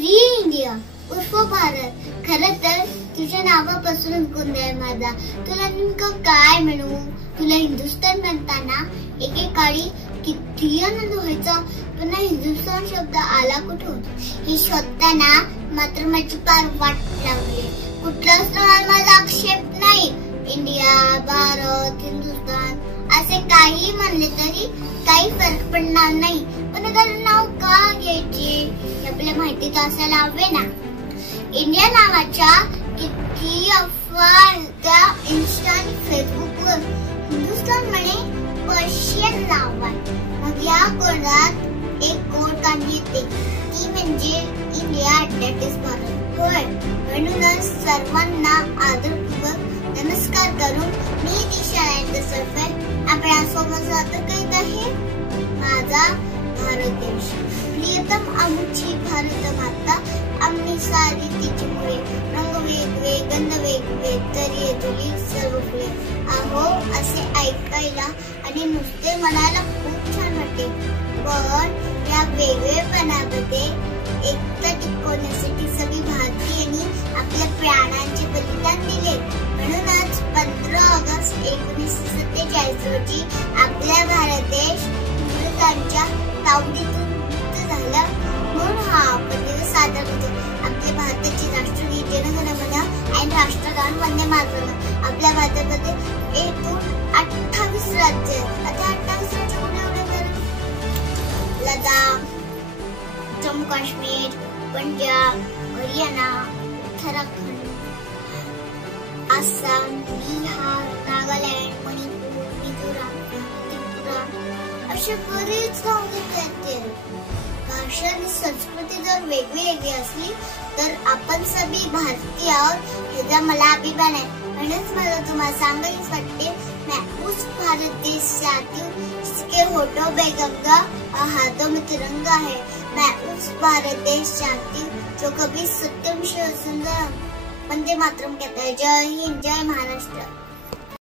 Free India उर्फ भारत. खरं तर तुझ्या नावापासूनच गोंधळ आहे माझा. तुला नेमकं काय म्हणू? तुला हिंदुस्थान म्हणताना एकेकाळी किती आनंद व्हायचा, पण हिंदुस्थान शब्द आला कुठून हे शोधताना मात्र माझी पार वाट लागली. कुठलाच माझा आक्षेप नाही. इंडिया, भारत, हिंदुस्थान असे काही म्हणले तरी काही फरक पडणार नाही. पण त्याला नाव का घ्यायचे हे आपल्याला माहिती तर असायला हवे ना. इंडिया नावाच्या किती अफवा त्या इन्स्टा आणि फेसबुकवर. हिंदुस्थान म्हणे पर्शियन नाव आहे. मग या कोणात एक कोड काढली येते ती म्हणजे इंडिया दॅट इज भारत. होय, म्हणूनच सर्वांना आदरपूर्वक नमस्कार करून मी दिशा सरफे आपल्यासोबत सादर करीत आहे माझा भारत देश. प्रियतम आमची भारत माता, आम्ही सारी तिची मुळे. रंग वेगवे, गंध वेगवे, तरी येथील सर्व फुले. आहो असे ऐकायला आणि नुसते म्हणायला खूप छान वाटते. पण या वेगवेपणामध्ये एकता टिकवण्यासाठी सगळी भारतीयांनी आपल्या प्राणांचे बलिदान दिले. म्हणूनच 15 ऑगस्ट 1947 रोजी आपला भारत देश इंग्रजांच्या तावडीतून मुक्त झाला. म्हणून हा आपण दिवस साजरा करतो. आपल्या भारताची राष्ट्रगीत जनगणमन आणि राष्ट्रगान वंदे मातरम. आपल्या भारतामध्ये एकूण 28 राज्य आहेत. आता 28 राज्य कुठे लडाख, जम्मू काश्मीर, पंजाब, हरियाणा, उत्तराखंड, आसाम, बिहार, नागालँड, मणिपूर, मिझोराम, त्रिपुरा असे बरेच राज्य आहेत. भाषा आणि संस्कृती जर वेगवेगळी असली तर आपण सभी भारतीय आहोत याचा मला अभिमान आहे. म्हणूनच मला तुम्हाला सांगायच वाटते, मैं उस भारत देश से आती हूँ जिसके होठों पे गंगा और हाथों में तिरंगा है. मैं उस भारत देश से आती हूँ जो कभी सत्यम शिव सुंदरम. वंदे मातरम कहता है. जय हिंद, जय महाराष्ट्र.